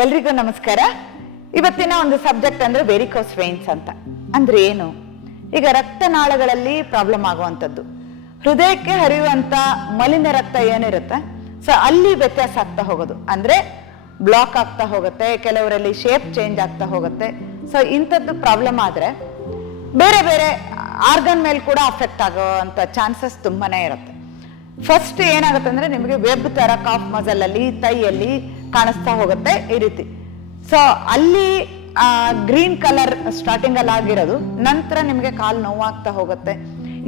ಎಲ್ರಿಗೂ ನಮಸ್ಕಾರ. ಇವತ್ತಿನ ಒಂದು ಸಬ್ಜೆಕ್ಟ್ ಅಂದ್ರೆ ವೆರಿಕೋಸ್ ವೇನ್ಸ್ ಅಂತ. ಅಂದ್ರೆ ಏನು? ಈಗ ರಕ್ತನಾಳಗಳಲ್ಲಿ ಪ್ರಾಬ್ಲಮ್ ಆಗುವಂಥದ್ದು, ಹೃದಯಕ್ಕೆ ಹರಿಯುವಂತ ಮಲಿನ ರಕ್ತ ಏನಿರುತ್ತೆ ಸೊ ಅಲ್ಲಿ ವ್ಯತ್ಯಾಸ ಆಗ್ತಾ ಹೋಗೋದು, ಅಂದ್ರೆ ಬ್ಲಾಕ್ ಆಗ್ತಾ ಹೋಗುತ್ತೆ, ಕೆಲವರಲ್ಲಿ ಶೇಪ್ ಚೇಂಜ್ ಆಗ್ತಾ ಹೋಗುತ್ತೆ. ಸೊ ಇಂಥದ್ದು ಪ್ರಾಬ್ಲಮ್ ಆದ್ರೆ ಬೇರೆ ಬೇರೆ ಆರ್ಗನ್ ಮೇಲೆ ಕೂಡ ಅಫೆಕ್ಟ್ ಆಗುವಂತ ಚಾನ್ಸಸ್ ತುಂಬಾನೇ ಇರುತ್ತೆ. ಫಸ್ಟ್ ಏನಾಗುತ್ತೆ ಅಂದ್ರೆ ನಿಮಗೆ ವೆಬ್ ತರ ಕಾಫ್ ಮಸಲ್ ಅಲ್ಲಿ ತೈಯಲ್ಲಿ ಕಾಣಿಸ್ತಾ ಹೋಗುತ್ತೆ ಈ ರೀತಿ. ಸೊ ಅಲ್ಲಿ ಗ್ರೀನ್ ಕಲರ್ ಸ್ಟಾರ್ಟಿಂಗ್ ಅಲ್ಲಿ ಆಗಿರೋದು, ನಂತರ ನಿಮಗೆ ಕಾಲು ನೋವಾಗ್ತಾ ಹೋಗುತ್ತೆ,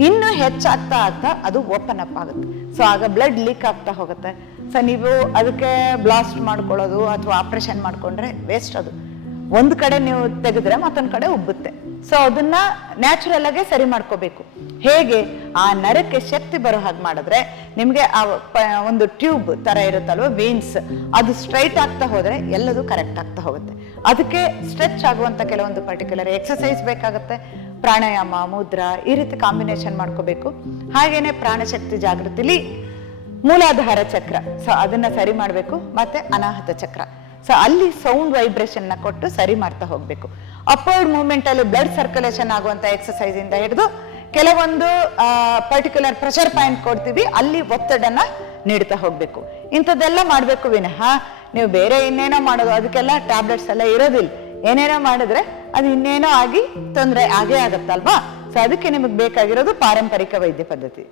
ಇನ್ನು ಹೆಚ್ಚಾಗ್ತಾ ಆಗ್ತಾ ಅದು ಓಪನ್ ಅಪ್ ಆಗುತ್ತೆ. ಸೊ ಆಗ ಬ್ಲಡ್ ಲೀಕ್ ಆಗ್ತಾ ಹೋಗುತ್ತೆ. ಸೊ ನೀವು ಅದಕ್ಕೆ ಬ್ಲಾಸ್ಟ್ ಮಾಡ್ಕೊಳ್ಳೋದು ಅಥವಾ ಆಪರೇಷನ್ ಮಾಡ್ಕೊಂಡ್ರೆ ವೇಸ್ಟ್. ಅದು ಒಂದ್ ಕಡೆ ನೀವು ತೆಗೆದ್ರೆ ಮತ್ತೊಂದ್ ಕಡೆ ಉಬ್ಬುತ್ತೆ. ಸೊ ಅದನ್ನ ನ್ಯಾಚುರಲ್ ಆಗಿ ಸರಿ ಮಾಡ್ಕೋಬೇಕು. ಹೇಗೆ? ಆ ನರಕ್ಕೆ ಶಕ್ತಿ ಬರೋ ಹಾಗೆ ಮಾಡಿದ್ರೆ ನಿಮ್ಗೆ ಆ ಒಂದು ಟ್ಯೂಬ್ ತರ ಇರುತ್ತಲ್ವ ವೇನ್ಸ್, ಅದು ಸ್ಟ್ರೈಟ್ ಆಗ್ತಾ ಹೋದ್ರೆ ಎಲ್ಲದೂ ಕರೆಕ್ಟ್ ಆಗ್ತಾ ಹೋಗುತ್ತೆ. ಅದಕ್ಕೆ ಸ್ಟ್ರೆಚ್ ಆಗುವಂತ ಕೆಲವೊಂದು ಪರ್ಟಿಕ್ಯುಲರ್ ಎಕ್ಸಸೈಸ್ ಬೇಕಾಗುತ್ತೆ. ಪ್ರಾಣಾಯಾಮ, ಮುದ್ರಾ, ಈ ರೀತಿ ಕಾಂಬಿನೇಷನ್ ಮಾಡ್ಕೋಬೇಕು. ಹಾಗೇನೆ ಪ್ರಾಣಶಕ್ತಿ ಜಾಗೃತಿಲಿ ಮೂಲಾಧಾರ ಚಕ್ರ, ಸೊ ಅದನ್ನ ಸರಿ ಮಾಡ್ಬೇಕು. ಮತ್ತೆ ಅನಾಹತ ಚಕ್ರ, ಸೊ ಅಲ್ಲಿ ಸೌಂಡ್ ವೈಬ್ರೇಷನ್ ನ ಕೊಟ್ಟು ಸರಿ ಮಾಡ್ತಾ ಹೋಗ್ಬೇಕು. ಅಪ್ವರ್ಡ್ ಮೂವ್ಮೆಂಟ್ ಅಲ್ಲಿ ಬ್ಲಡ್ ಸರ್ಕ್ಯುಲೇಷನ್ ಆಗುವಂತ ಎಕ್ಸಸೈಸ್ ಇಂದ ಹಿಡಿದು ಕೆಲವೊಂದು ಪರ್ಟಿಕ್ಯುಲರ್ ಪ್ರೆಷರ್ ಪಾಯಿಂಟ್ ಕೊಡ್ತೀವಿ, ಅಲ್ಲಿ ಒತ್ತಡನ ನೀಡ್ತಾ ಹೋಗ್ಬೇಕು. ಇಂಥದ್ದೆಲ್ಲ ಮಾಡ್ಬೇಕು ವಿನಃ ನೀವು ಬೇರೆ ಇನ್ನೇನೋ ಮಾಡೋದು, ಅದಕ್ಕೆಲ್ಲ ಟ್ಯಾಬ್ಲೆಟ್ಸ್ ಎಲ್ಲ ಇರೋದಿಲ್ಲ. ಏನೇನೋ ಮಾಡಿದ್ರೆ ಅದು ಇನ್ನೇನೋ ಆಗಿ ತೊಂದರೆ ಆಗೇ ಆಗತ್ತಲ್ವಾ. ಸೊ ಅದಕ್ಕೆ ನಿಮಗೆ ಬೇಕಾಗಿರೋದು ಪಾರಂಪರಿಕ ವೈದ್ಯ ಪದ್ಧತಿ.